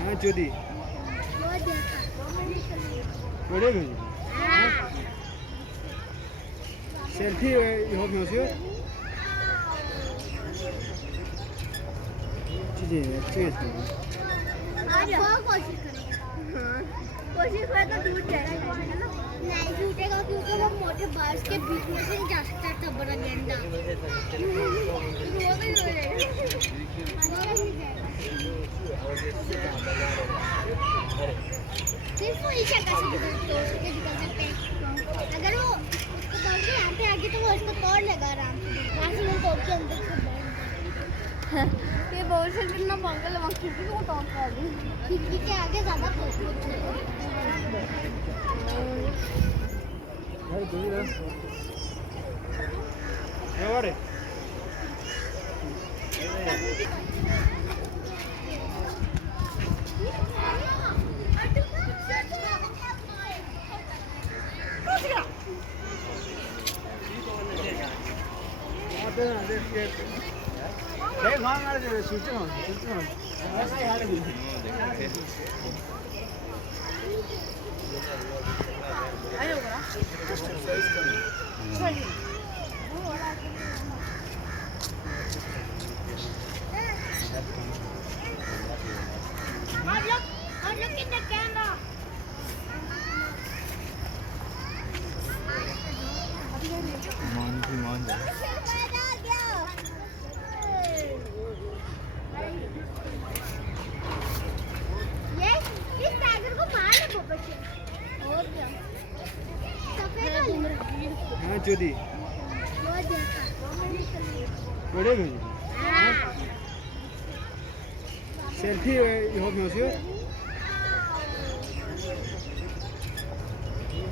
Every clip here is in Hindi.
हाँ चोदी बड़े भेज सेल्फी हो में उसे चीजें अच्छी हैं कोशिश करे तो टूट जाएगा नहीं टूटेगा क्योंकि वो मोटे बार्स के बीच में से जा सकता था बड़ा गेंदा सिर्फ वो इच्छा कर सकते अगर वो उसको तोड़ के यहाँ पे आगे तो वो उसको तोड़ लेगा आराम से यहाँ से वो तोड़ के अंदर से ये बहुत से कितना पंगल है खिड़की को तोड़ कर दी खिड़की के आगे ज़्यादा भाई दूर है ये वाले देख हाँ मारे जो सूचना आयो बड़ा चलिए look in the camera. मान ये इस टाइगर को मार ले पोपट से और क्या सफेद वाली हाँ चोदी वो देखा बड़े भेज सेल्फी हो में उसे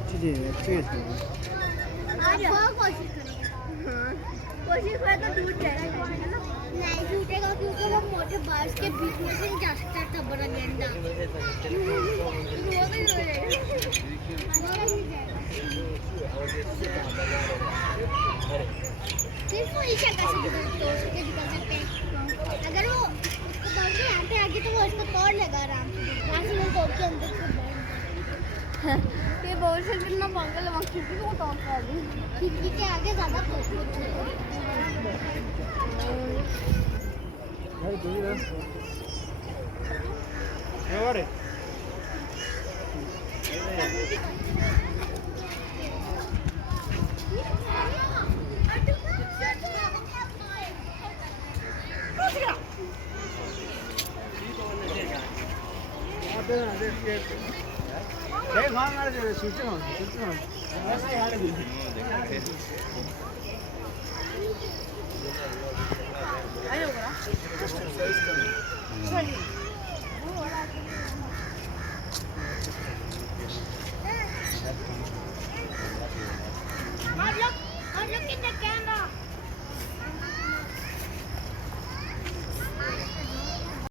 चीजें अच्छी हैं कोशिश करे तो टूट जाएगा नहीं टूटेगा क्योंकि वो मोटे बार्स के बीच में से जा सकता था बड़ा गेंदा सिर्फ वो इच्छा कर सकते अगर वो उसको तोड़ के यहाँ पे आगे तो वो उसको तोड़ लेगा आराम से यहाँ से वो तोड़ के अंदर से ये बहुत से कितना पंगल है खिड़की को तोड़ कर दी खिड़की के आगे ज़्यादा भाई दूर है ये वाले देख हाँ मारे जो सूचना आयो बड़ा चलिए